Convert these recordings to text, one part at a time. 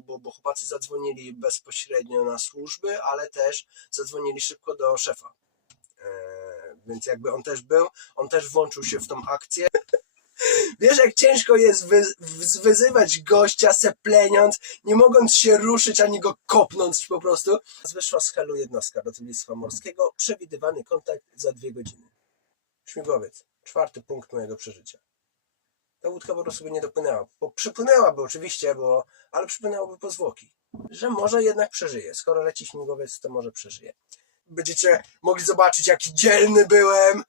bo chłopacy zadzwonili bezpośrednio na służby, ale też zadzwonili szybko do szefa. Więc jakby on też włączył się w tą akcję. Wiesz, jak ciężko jest wyzywać gościa sepleniąc, nie mogąc się ruszyć ani go kopnąć po prostu. Wyszła z helu jednostka ratownictwa morskiego, przewidywany kontakt za 2 godziny. Śmigłowiec, 4. punkt mojego przeżycia. Ta łódka po prostu by nie dopłynęła. Przypłynęłaby oczywiście, ale przypłynęłaby po zwłoki. Że może jednak przeżyje. Skoro leci śmigłowiec, to może przeżyje. Będziecie mogli zobaczyć, jaki dzielny byłem.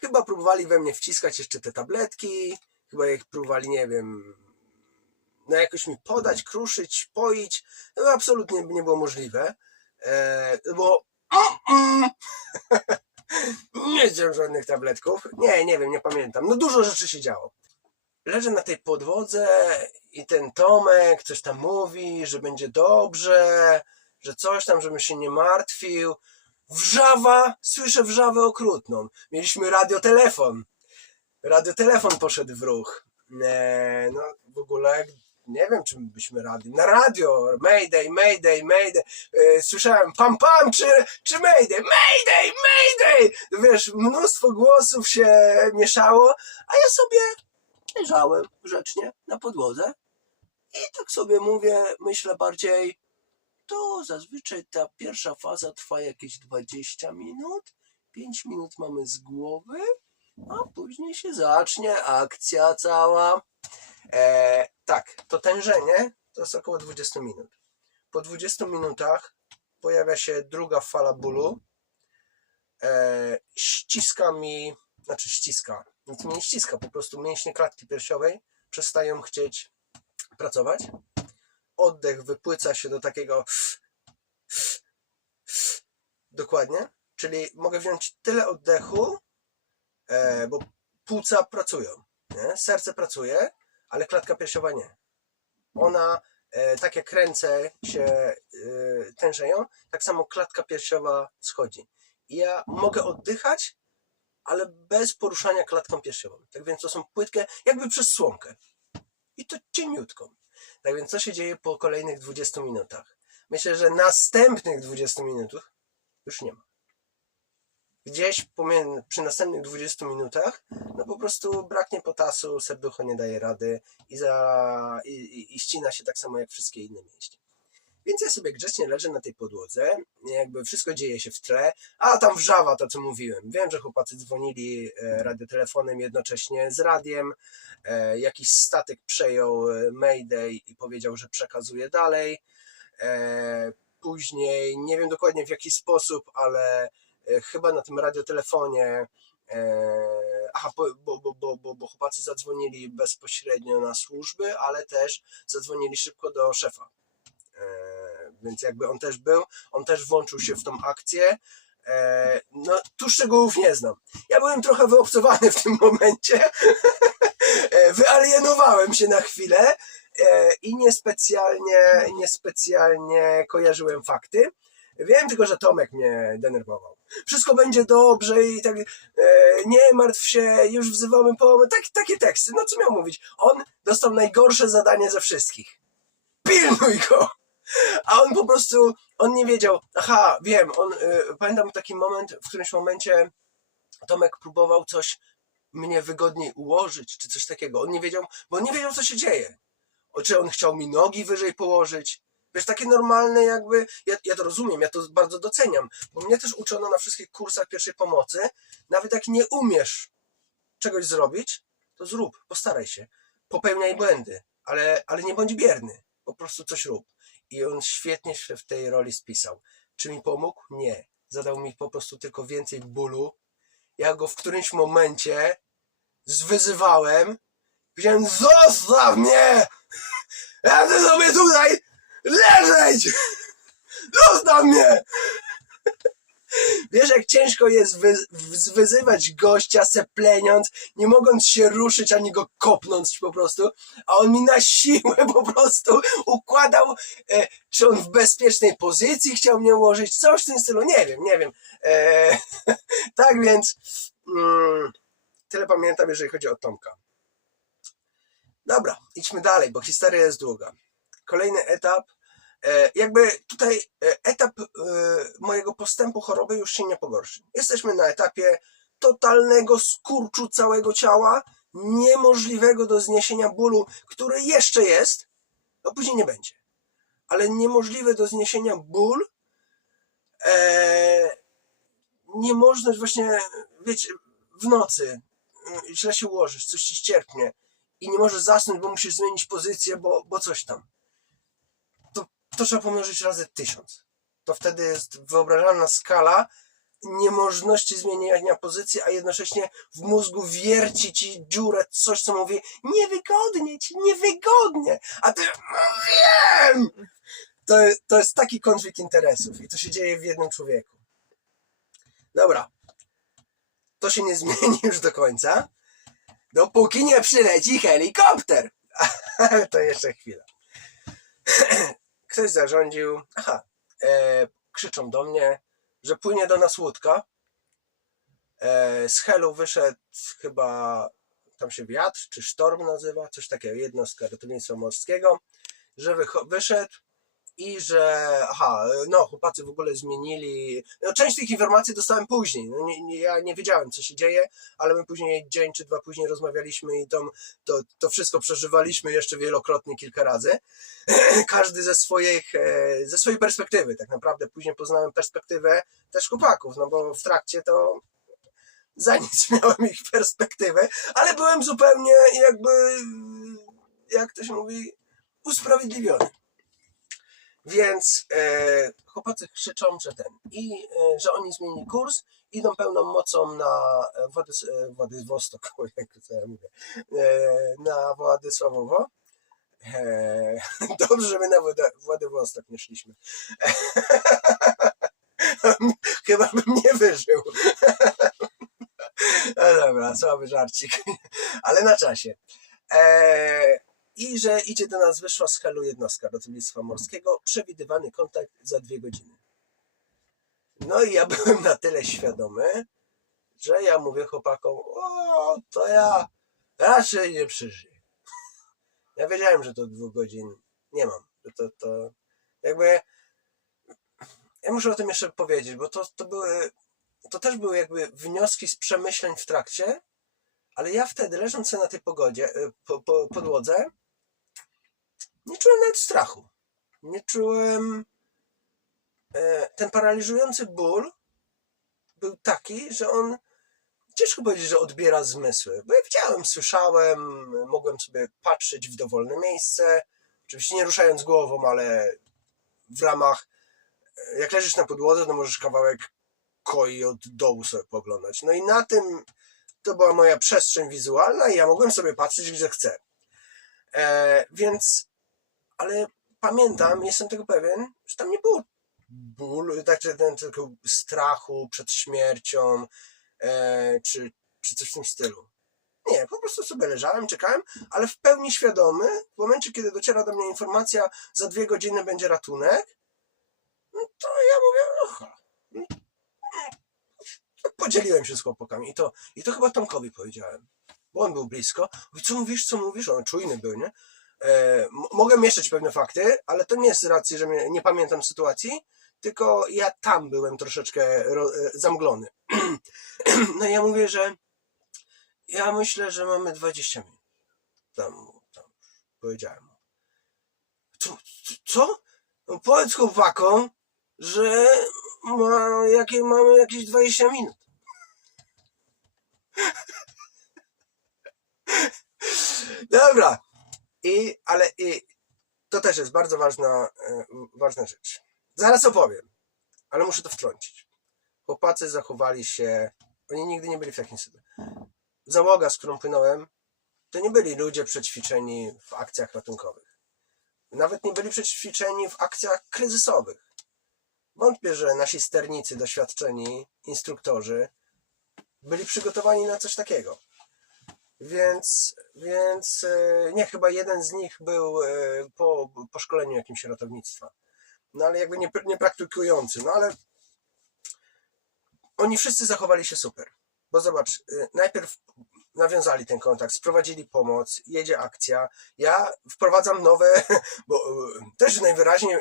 Chyba próbowali we mnie wciskać jeszcze te tabletki. Chyba ich próbowali, nie wiem, no jakoś mi podać, kruszyć, poić. No absolutnie nie było możliwe. Bo nie wziąłem żadnych tabletków. Nie wiem, nie pamiętam. No dużo rzeczy się działo. Leżę na tej podłodze i ten Tomek coś tam mówi, że będzie dobrze, że coś tam, żebym się nie martwił. Wrzawa, słyszę wrzawę okrutną. Mieliśmy radiotelefon. Radiotelefon poszedł w ruch. No w ogóle nie wiem, czy byśmy na radio, mayday, mayday, mayday. Słyszałem pam, czy mayday, mayday, mayday. Wiesz, mnóstwo głosów się mieszało, a ja sobie leżałem grzecznie na podłodze i tak sobie myślę bardziej, to zazwyczaj ta pierwsza faza trwa jakieś 20 minut, 5 minut mamy z głowy, a później się zacznie akcja cała. Tak, to tężenie to jest około 20 minut. Po 20 minutach pojawia się druga fala bólu. Ściska, nic mnie nie ściska, po prostu mięśnie klatki piersiowej przestają chcieć pracować. Oddech wypłyca się do takiego dokładnie, czyli mogę wziąć tyle oddechu, bo płuca pracują, nie? Serce pracuje, ale klatka piersiowa nie. Ona, tak jak ręce się tężeją, tak samo klatka piersiowa schodzi. I ja mogę oddychać, ale bez poruszania klatką piersiową. Tak więc to są płytkie, jakby przez słomkę. I to cieniutką. Tak więc co się dzieje po kolejnych 20 minutach? Myślę, że następnych 20 minutach już nie ma. Gdzieś przy następnych 20 minutach no po prostu braknie potasu, serducho nie daje rady i ścina się tak samo jak wszystkie inne mięśnie. Więc ja sobie grzecznie leżę na tej podłodze, jakby wszystko dzieje się w tle, a tam wrzawa to, co mówiłem. Wiem, że chłopacy dzwonili radiotelefonem jednocześnie z radiem, jakiś statek przejął mayday i powiedział, że przekazuje dalej. Później, nie wiem dokładnie w jaki sposób, ale chyba na tym radiotelefonie, bo chłopacy zadzwonili bezpośrednio na służby, ale też zadzwonili szybko do szefa. Więc jakby on też włączył się w tą akcję. No tu szczegółów nie znam. Ja byłem trochę wyobcowany w tym momencie. Wyalienowałem się na chwilę i niespecjalnie kojarzyłem fakty. Wiem tylko, że Tomek mnie denerwował. Wszystko będzie dobrze i tak, nie martw się, już wzywamy pomoc. Takie teksty. No co miał mówić? On dostał najgorsze zadanie ze wszystkich. Pilnuj go! A on po prostu, on nie wiedział. Aha, wiem, pamiętam taki moment, w którymś momencie Tomek próbował coś mnie wygodniej ułożyć, czy coś takiego. On nie wiedział, bo on nie wiedział, co się dzieje. Czy on chciał mi nogi wyżej położyć? Wiesz, takie normalne jakby, ja to rozumiem, ja to bardzo doceniam, bo mnie też uczono na wszystkich kursach pierwszej pomocy, nawet jak nie umiesz czegoś zrobić, to zrób, postaraj się, popełniaj błędy, ale nie bądź bierny, po prostu coś rób. I on świetnie się w tej roli spisał. Czy mi pomógł? Nie. Zadał mi po prostu tylko więcej bólu. Ja go w którymś momencie zwyzywałem. Powiedziałem, zostaw mnie! Ja chcę sobie tutaj leżeć! Zostaw mnie! Wiesz, jak ciężko jest wyzywać gościa sepleniąc, nie mogąc się ruszyć ani go kopnąć po prostu, a on mi na siłę po prostu układał, czy on w bezpiecznej pozycji chciał mnie ułożyć, coś w tym stylu, nie wiem. Tak więc tyle pamiętam, jeżeli chodzi o Tomka. Dobra, idźmy dalej, bo historia jest długa. Kolejny etap. Jakby tutaj etap mojego postępu choroby już się nie pogorszy. Jesteśmy na etapie totalnego skurczu całego ciała, niemożliwego do zniesienia bólu, który jeszcze jest, no później nie będzie, ale niemożliwe do zniesienia ból, niemożność właśnie, wiecie, w nocy źle się ułożysz, coś ci ścierpnie i nie możesz zasnąć, bo musisz zmienić pozycję, bo coś tam. To trzeba pomnożyć razy 1000. To wtedy jest wyobrażalna skala niemożności zmieniania pozycji, a jednocześnie w mózgu wierci ci dziurę coś, co mówi niewygodnie ci, niewygodnie, a ty no wiem! To jest taki konflikt interesów i to się dzieje w jednym człowieku. Dobra, to się nie zmieni już do końca, dopóki nie przyleci helikopter. Ale to jeszcze chwila. Ktoś zarządził, krzyczą do mnie, że płynie do nas łódka. Z Helu wyszedł chyba, tam się wiatr, czy sztorm nazywa, coś takiego, jednostka ratownictwa morskiego, że wyszedł i że, chłopacy w ogóle zmienili, część tych informacji dostałem później, ja nie wiedziałem, co się dzieje, ale my później, dzień czy dwa później rozmawialiśmy i to wszystko przeżywaliśmy jeszcze wielokrotnie, kilka razy, każdy ze swojej perspektywy, tak naprawdę później poznałem perspektywę też chłopaków, no bo w trakcie to za nic miałem ich perspektywę, ale byłem zupełnie jakby, jak to się mówi, usprawiedliwiony. Więc chłopacy krzyczą, że że oni zmienili kurs, idą pełną mocą na Władysławostok, jak to ja mówię, na Władysławowo. Dobrze, że my na Władysławostok nie szliśmy. Chyba bym nie wyżył. No dobra, słaby żarcik, ale na czasie. I że idzie do nas, wyszła z Helu jednostka ratownictwa morskiego, przewidywany kontakt za 2 godziny. No i ja byłem na tyle świadomy, że ja mówię chłopakom, to ja raczej nie przeżyję. Ja wiedziałem, że to 2 godzin nie mam. To jakby, ja muszę o tym jeszcze powiedzieć, bo to też były jakby wnioski z przemyśleń w trakcie, ale ja wtedy, leżąc sobie na tej podłodze, nie czułem nawet strachu. Nie czułem... Ten paraliżujący ból był taki, że on... Ciężko powiedzieć, że odbiera zmysły. Bo ja widziałem, słyszałem, mogłem sobie patrzeć w dowolne miejsce. Oczywiście nie ruszając głową, ale w ramach... Jak leżysz na podłodze, to możesz kawałek koi od dołu sobie poglądać. No i na tym to była moja przestrzeń wizualna i ja mogłem sobie patrzeć, gdzie chcę. Więc... Ale pamiętam, jestem tego pewien, że tam nie było bólu, tylko strachu przed śmiercią, czy coś w tym stylu. Nie, po prostu sobie leżałem, czekałem, ale w pełni świadomy, w momencie, kiedy dociera do mnie informacja, za 2 godziny będzie ratunek, no to ja mówię, podzieliłem się z chłopakami i to chyba Tomkowi powiedziałem, bo on był blisko. Mówi, co mówisz? On czujny był, nie? Mogę mieszać pewne fakty, ale to nie jest z racji, że nie pamiętam sytuacji, tylko ja tam byłem troszeczkę zamglony. No i ja mówię, że ja myślę, że mamy 20 minut. Tam powiedziałem mu. Co? No powiedz chłopakom, że mamy jakieś 20 minut. Dobra. Ale to też jest bardzo ważna rzecz. Zaraz opowiem, ale muszę to wtrącić. Chłopacy zachowali się, oni nigdy nie byli w takim sytuacji. Załoga, z którą płynąłem, to nie byli ludzie przećwiczeni w akcjach ratunkowych. Nawet nie byli przećwiczeni w akcjach kryzysowych. Wątpię, że nasi sternicy, doświadczeni instruktorzy byli przygotowani na coś takiego. Więc nie, chyba jeden z nich był po szkoleniu jakimś ratownictwa. No ale jakby nie praktykujący. No ale oni wszyscy zachowali się super. Bo zobacz, najpierw nawiązali ten kontakt, sprowadzili pomoc, jedzie akcja. Ja wprowadzam nowe, bo też najwyraźniej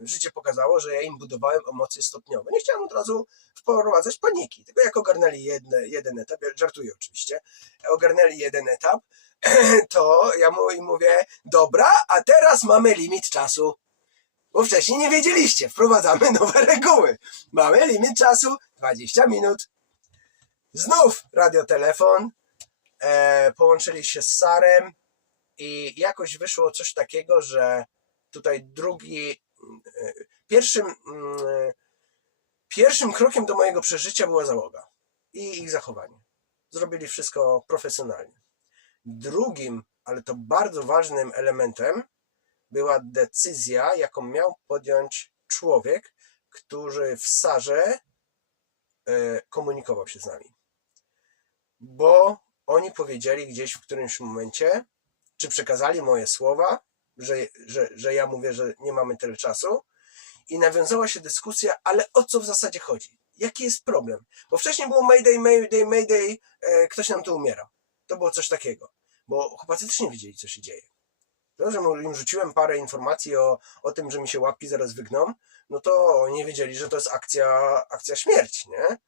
życie pokazało, że ja im budowałem emocje stopniowe. Nie chciałem od razu wprowadzać paniki, tylko jak ogarnęli jeden etap, ja żartuję oczywiście, ogarnęli jeden etap, to ja im mówię, dobra, a teraz mamy limit czasu. Bo wcześniej nie wiedzieliście, wprowadzamy nowe reguły. Mamy limit czasu 20 minut. Znów radiotelefon, połączyli się z Sarem i jakoś wyszło coś takiego, że tutaj pierwszym krokiem do mojego przeżycia była załoga i ich zachowanie. Zrobili wszystko profesjonalnie. Drugim, ale to bardzo ważnym elementem była decyzja, jaką miał podjąć człowiek, który w Sarze komunikował się z nami. Bo oni powiedzieli gdzieś w którymś momencie, czy przekazali moje słowa, że ja mówię, że nie mamy tyle czasu, i nawiązała się dyskusja, ale o co w zasadzie chodzi? Jaki jest problem? Bo wcześniej było Mayday, Mayday, Mayday, ktoś nam tu umiera. To było coś takiego, bo chłopacy też nie wiedzieli, co się dzieje. To, że im rzuciłem parę informacji o tym, że mi się łapki zaraz wygną, no to nie wiedzieli, że to jest akcja śmierci, nie?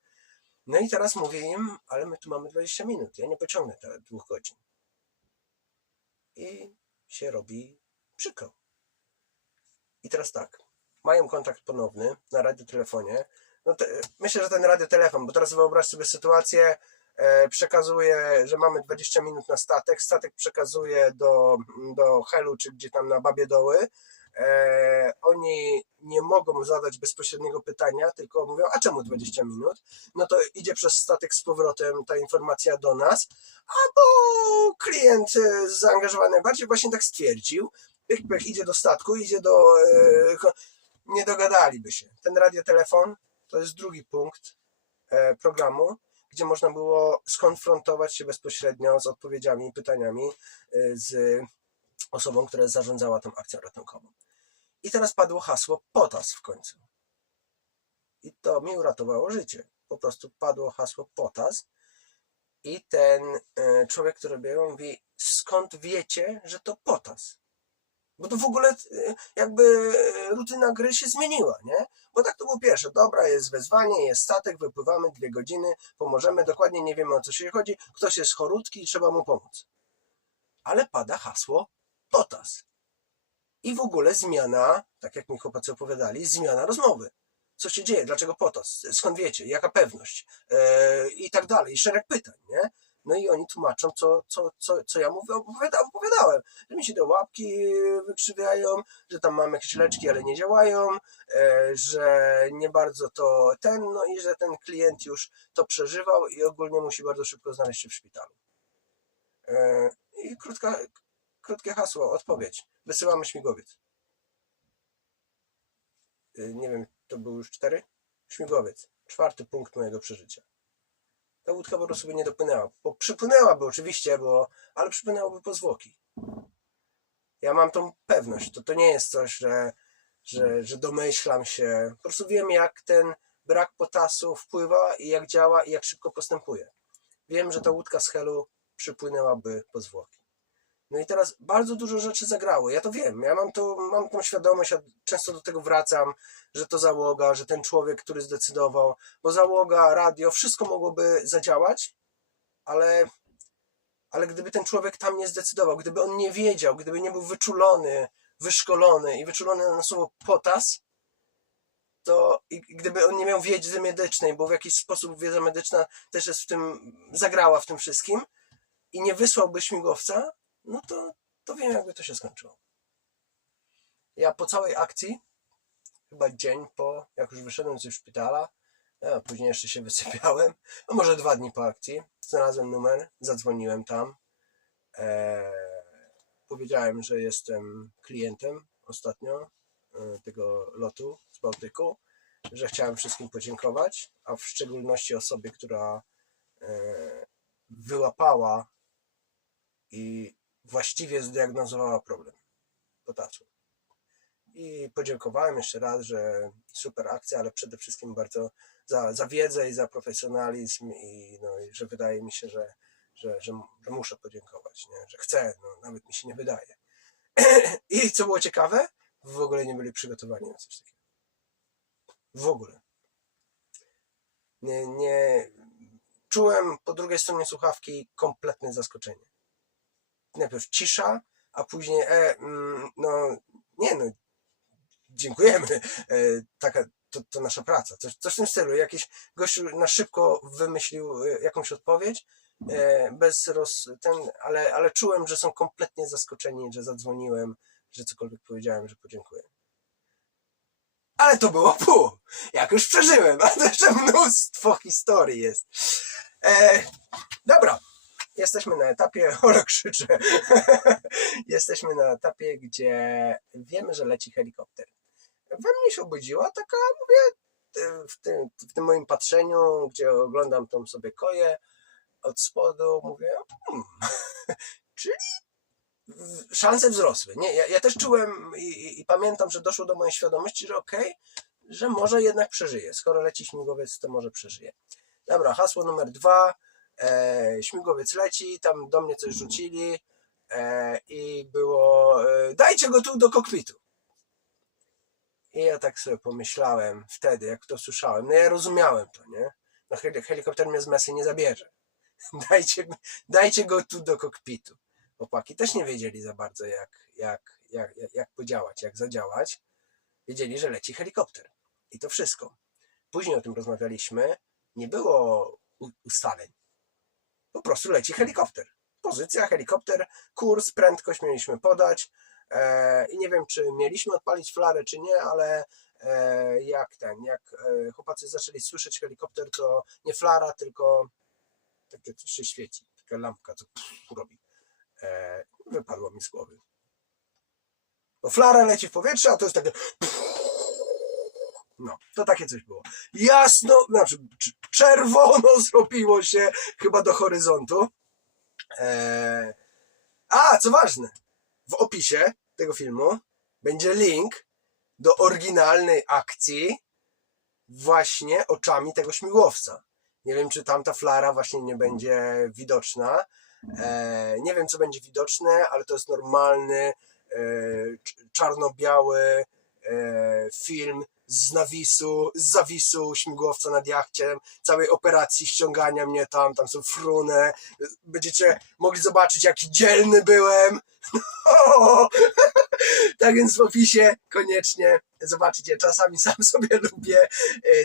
No i teraz mówię im, ale my tu mamy 20 minut, ja nie pociągnę te 2 godzin. I się robi przykro. I teraz tak, mają kontakt ponowny na radiotelefonie. No myślę, że ten radiotelefon, bo teraz wyobraź sobie sytuację, przekazuje, że mamy 20 minut na statek przekazuje do Helu, czy gdzie tam na Babie Doły. Oni nie mogą zadać bezpośredniego pytania, tylko mówią, a czemu 20 minut? No to idzie przez statek z powrotem ta informacja do nas, albo klient zaangażowany najbardziej właśnie tak stwierdził, pych, idzie do statku, nie dogadaliby się. Ten radiotelefon to jest drugi punkt programu, gdzie można było skonfrontować się bezpośrednio z odpowiedziami i pytaniami z osobą, która zarządzała tą akcją ratunkową. I teraz padło hasło POTAS w końcu. I to mi uratowało życie. Po prostu padło hasło POTAS i ten człowiek, który biegł, mówi, skąd wiecie, że to POTAS? Bo to w ogóle jakby rutyna gry się zmieniła, nie? Bo tak to było pierwsze. Dobra, jest wezwanie, jest statek, wypływamy 2 godziny, pomożemy, dokładnie nie wiemy, o co się chodzi, ktoś jest chorutki i trzeba mu pomóc. Ale pada hasło POTAS. I w ogóle zmiana, tak jak mi chłopacy opowiadali, zmiana rozmowy. Co się dzieje? Dlaczego POTAS? Skąd wiecie? Jaka pewność? I tak dalej. I szereg pytań, nie? No i oni tłumaczą, co ja mówię, opowiadałem. Że mi się te łapki wykrzywiają, że tam mam jakieś leczki, ale nie działają, że nie bardzo to no i że ten klient już to przeżywał i ogólnie musi bardzo szybko znaleźć się w szpitalu. I krótkie hasło, odpowiedź. Wysyłamy śmigłowiec. Nie wiem, to był już 4? Śmigłowiec. 4. punkt mojego przeżycia. Ta łódka po prostu by nie dopłynęła. Bo przypłynęłaby oczywiście, ale przypłynęłaby po zwłoki. Ja mam tą pewność. To nie jest coś, że domyślam się. Po prostu wiem, jak ten brak potasu wpływa i jak działa i jak szybko postępuje. Wiem, że ta łódka z Helu przypłynęłaby po zwłoki. No i teraz bardzo dużo rzeczy zagrało. Ja to wiem. Ja mam tą świadomość, ja często do tego wracam, że to załoga, że ten człowiek, który zdecydował, bo załoga, radio, wszystko mogłoby zadziałać, ale gdyby ten człowiek tam nie zdecydował, gdyby on nie wiedział, gdyby nie był wyczulony, wyszkolony i wyczulony na słowo POTAS, to i gdyby on nie miał wiedzy medycznej, bo w jakiś sposób wiedza medyczna też jest zagrała w tym wszystkim i nie wysłałby śmigłowca, no to wiem, jakby to się skończyło. Ja po całej akcji, chyba dzień po, jak już wyszedłem ze szpitala, a później jeszcze się wysypiałem, a może 2 dni po akcji, znalazłem numer, zadzwoniłem tam, powiedziałem, że jestem klientem ostatnio tego lotu z Bałtyku, że chciałem wszystkim podziękować, a w szczególności osobie, która wyłapała i właściwie zdiagnozowała problem potasu. I podziękowałem jeszcze raz, że super akcja, ale przede wszystkim bardzo za wiedzę i za profesjonalizm i że wydaje mi się, że muszę podziękować, nie? Że chcę, no, nawet mi się nie wydaje. I co było ciekawe, w ogóle nie byli przygotowani na coś takiego. W ogóle. Nie czułem po drugiej stronie słuchawki kompletne zaskoczenie. Najpierw cisza, a później dziękujemy, to nasza praca, coś w tym stylu. Jakiś gościu na szybko wymyślił jakąś odpowiedź, ale czułem, że są kompletnie zaskoczeni, że zadzwoniłem, że cokolwiek powiedziałem, że podziękuję. Ale to było pół, jak już przeżyłem, a to jeszcze mnóstwo historii jest. Dobra, jesteśmy na etapie, Ola krzyczy, jesteśmy na etapie, gdzie wiemy, że leci helikopter. We mnie się obudziła taka, mówię, w tym moim patrzeniu, gdzie oglądam tą sobie koję od spodu, mówię, czyli szanse wzrosły. Nie, ja też czułem i pamiętam, że doszło do mojej świadomości, że okej, że może jednak przeżyje. Skoro leci śmigłowiec, to może przeżyje. Dobra, hasło numer 2. Śmigłowiec leci, tam do mnie coś rzucili i było dajcie go tu do kokpitu. I ja tak sobie pomyślałem wtedy, jak to słyszałem. No ja rozumiałem to, nie? No helikopter mnie z mesy nie zabierze. Dajcie go tu do kokpitu. Chłopaki też nie wiedzieli za bardzo jak podziałać, jak zadziałać. Wiedzieli, że leci helikopter. I to wszystko. Później o tym rozmawialiśmy. Nie było ustaleń. Po prostu leci helikopter. Pozycja, helikopter, kurs, prędkość mieliśmy podać. I nie wiem, czy mieliśmy odpalić flarę, czy nie, ale jak chłopacy zaczęli słyszeć helikopter, to nie flara, tylko takie coś się świeci. Taka lampka, co robi. Wypadło mi z głowy. Bo flara leci w powietrze, a to jest takie... No, to takie coś było. Jasno, znaczy czerwono zrobiło się chyba do horyzontu. Co ważne, w opisie tego filmu będzie link do oryginalnej akcji właśnie oczami tego śmigłowca. Nie wiem, czy tamta flara właśnie nie będzie widoczna. Nie wiem, co będzie widoczne, ale to jest normalny, czarno-biały film z zawisu śmigłowca nad jachciem, całej operacji ściągania mnie tam są frunę. Będziecie mogli zobaczyć, jak dzielny byłem. Tak więc w opisie koniecznie zobaczycie. Czasami sam sobie lubię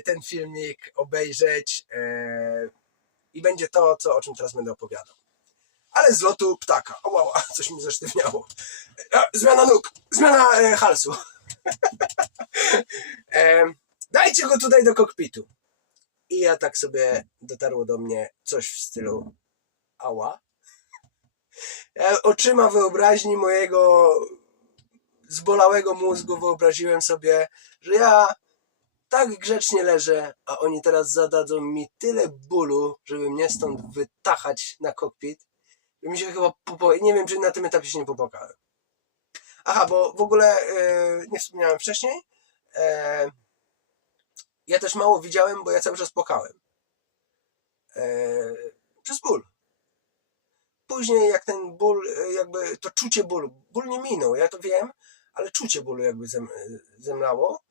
ten filmik obejrzeć i będzie to, o czym teraz będę opowiadał. Ale z lotu ptaka. Coś mi zesztywniało. Zmiana nóg, zmiana halsu. Dajcie go tutaj do kokpitu. I ja tak sobie dotarło do mnie coś w stylu ała. Oczyma wyobraźni mojego zbolałego mózgu wyobraziłem sobie, że ja tak grzecznie leżę, a oni teraz zadadzą mi tyle bólu, żeby mnie stąd wytachać na kokpit. I mi się chyba nie wiem, czy na tym etapie się nie popłakałem. Aha, bo w ogóle nie wspomniałem wcześniej. Ja też mało widziałem, bo ja cały czas płakałem. Przez ból. Później jak ten ból, jakby to czucie bólu, ból nie minął, ja to wiem, ale czucie bólu jakby zemlało.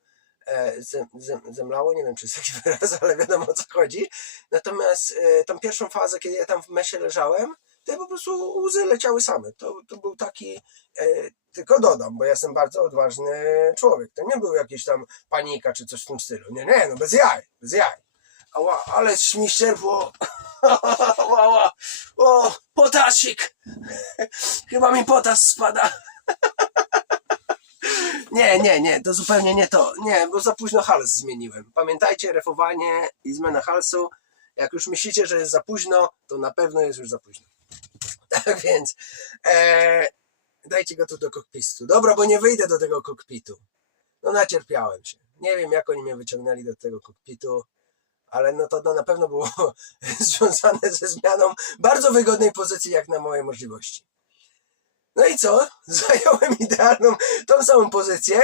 Zemlało, nie wiem, czy jest taki wyraz, ale wiadomo, o co chodzi. Natomiast tą pierwszą fazę, kiedy ja tam w mesie leżałem, to ja po prostu łzy leciały same. To był taki, tylko dodam, bo ja jestem bardzo odważny człowiek. To nie był jakiś tam panika czy coś w tym stylu. Nie, no bez jaj. Ale mi ścierpło. O, potasik. Chyba mi potas spada. Nie, to zupełnie nie to. Nie, bo za późno hals zmieniłem. Pamiętajcie, refowanie i zmiana halsu. Jak już myślicie, że jest za późno, to na pewno jest już za późno. Tak więc dajcie go tu do kokpitu. Dobra, bo nie wyjdę do tego kokpitu. No nacierpiałem się. Nie wiem, jak oni mnie wyciągnęli do tego kokpitu, ale no to na pewno było związane ze zmianą bardzo wygodnej pozycji, jak na moje możliwości. No i co? Zająłem idealną, tą samą pozycję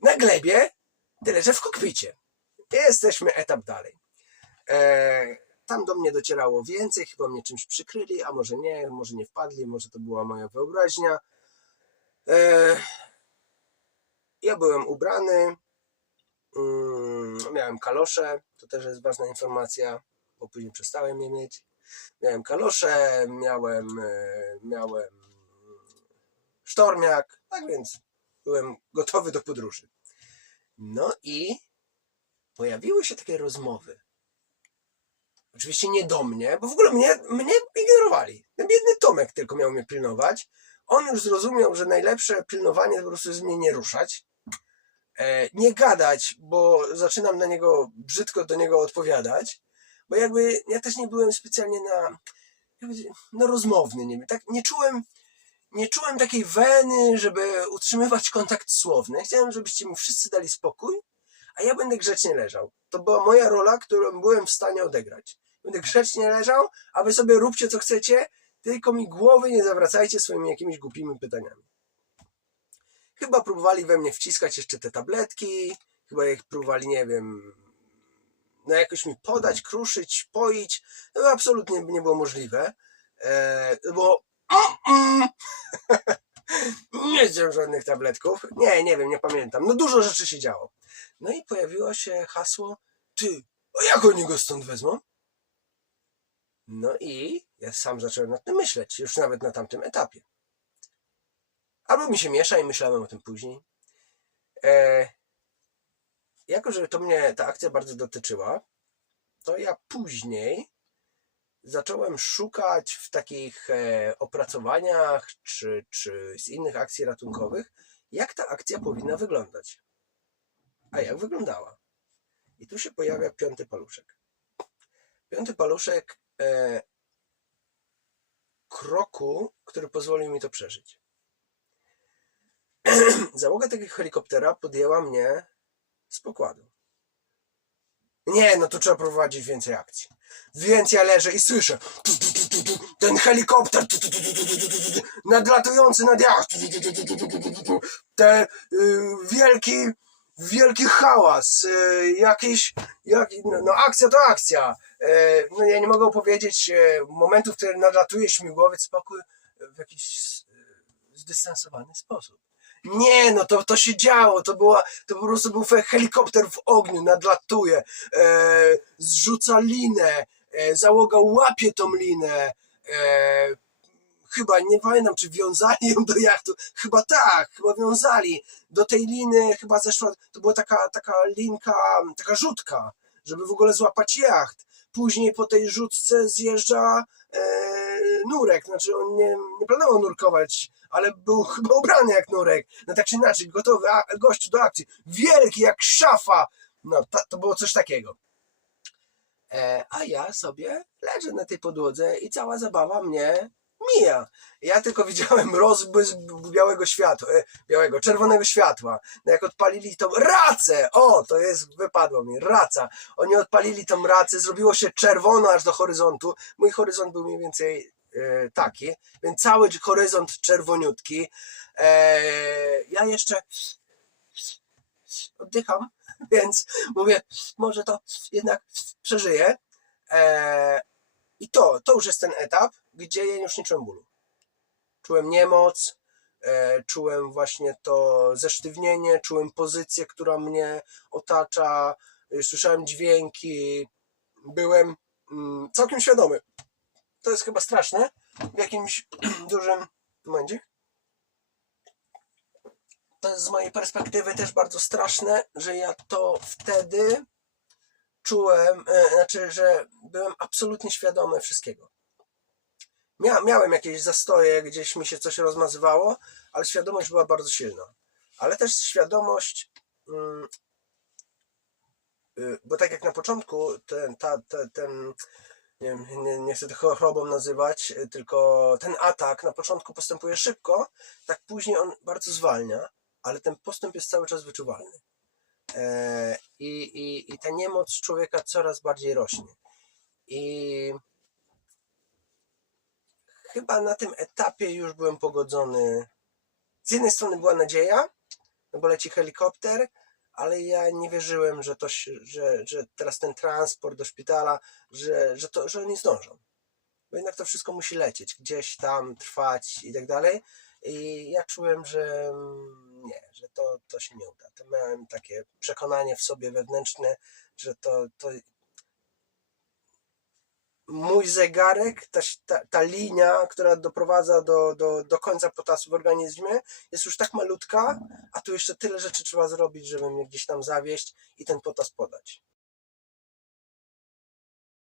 na glebie, tyle że w kokpicie. Jesteśmy etap dalej. tam do mnie docierało więcej, chyba mnie czymś przykryli, a może nie wpadli, może to była moja wyobraźnia. Ja byłem ubrany, miałem kalosze, to też jest ważna informacja, bo później przestałem je mieć. Miałem kalosze, miałem sztormiak, tak więc byłem gotowy do podróży. No i pojawiły się takie rozmowy. Oczywiście nie do mnie, bo w ogóle mnie ignorowali. Ten biedny Tomek tylko miał mnie pilnować. On już zrozumiał, że najlepsze pilnowanie to po prostu jest mnie nie ruszać. Nie gadać, bo zaczynam na niego brzydko do niego odpowiadać. Bo jakby ja też nie byłem specjalnie rozmowny. Nie wiem, tak nie czułem takiej weny, żeby utrzymywać kontakt słowny. Chciałem, żebyście mi wszyscy dali spokój, a ja będę grzecznie leżał. To była moja rola, którą byłem w stanie odegrać. Będę grzecznie leżał, a wy sobie róbcie co chcecie, tylko mi głowy nie zawracajcie swoimi jakimiś głupimi pytaniami. Chyba próbowali we mnie wciskać jeszcze te tabletki, chyba ich próbowali, nie wiem, jakoś mi podać, kruszyć, poić. To absolutnie nie było możliwe, bo nie wziąłem żadnych tabletków. Nie wiem, nie pamiętam. No dużo rzeczy się działo. No i pojawiło się hasło: ty, a jak oni go stąd wezmą? No i ja sam zacząłem nad tym myśleć, już nawet na tamtym etapie. Albo mi się miesza i myślałem o tym później. Jako że to mnie ta akcja bardzo dotyczyła, to ja później zacząłem szukać w takich opracowaniach czy z innych akcji ratunkowych, jak ta akcja powinna wyglądać. A jak wyglądała? I tu się pojawia piąty paluszek. Piąty paluszek kroku, który pozwolił mi to przeżyć. Załoga takiego helikoptera podjęła mnie z pokładu. Nie, no to trzeba prowadzić więcej akcji. Więc ja leżę i słyszę ten helikopter nadlatujący nad jacht. Ten wielki hałas. No akcja to akcja. No ja nie mogę opowiedzieć momentów, w którym nadlatuje śmigłowiec spokój w jakiś zdystansowany sposób. Nie, no to się działo, to po prostu był helikopter w ogniu, nadlatuje, zrzuca linę, załoga łapie tą linę, chyba, nie pamiętam, czy wiązali ją do jachtu, chyba tak, chyba wiązali, do tej liny chyba zeszła, to była taka linka, taka rzutka, żeby w ogóle złapać jacht. Później po tej rzutce zjeżdża nurek, znaczy on nie planował nurkować, ale był chyba ubrany jak nurek, no tak czy inaczej, gotowy gościu do akcji, wielki jak szafa, no to było coś takiego. A ja sobie leżę na tej podłodze i cała zabawa mnie mija. Ja tylko widziałem rozbłysk czerwonego światła. No jak odpalili tą racę, wypadło mi, raca. Oni odpalili tą racę, zrobiło się czerwono aż do horyzontu. Mój horyzont był mniej więcej taki, więc cały horyzont czerwoniutki. Ja jeszcze oddycham, więc mówię, może to jednak przeżyję. I to już jest ten etap, gdzie ja już nie czułem bólu. Czułem niemoc, czułem właśnie to zesztywnienie, czułem pozycję, która mnie otacza, słyszałem dźwięki, byłem całkiem świadomy. To jest chyba straszne w jakimś dużym momencie. To jest z mojej perspektywy też bardzo straszne, że ja to wtedy czułem, że byłem absolutnie świadomy wszystkiego. Miałem jakieś zastoje, gdzieś mi się coś rozmazywało, ale świadomość była bardzo silna. Ale też świadomość, bo tak jak na początku ten nie chcę tego chorobą nazywać, tylko ten atak na początku postępuje szybko, tak później on bardzo zwalnia, ale ten postęp jest cały czas wyczuwalny. I ta niemoc człowieka coraz bardziej rośnie. I chyba na tym etapie już byłem pogodzony. Z jednej strony była nadzieja, no bo leci helikopter, ale ja nie wierzyłem, że że teraz ten transport do szpitala, że oni zdążą. Bo jednak to wszystko musi lecieć, gdzieś tam, trwać i tak dalej. I ja czułem, że nie, że to się nie uda. To miałem takie przekonanie w sobie wewnętrzne, że to mój zegarek, ta linia, która doprowadza do końca potasu w organizmie, jest już tak malutka, a tu jeszcze tyle rzeczy trzeba zrobić, żeby mnie gdzieś tam zawieść i ten potas podać.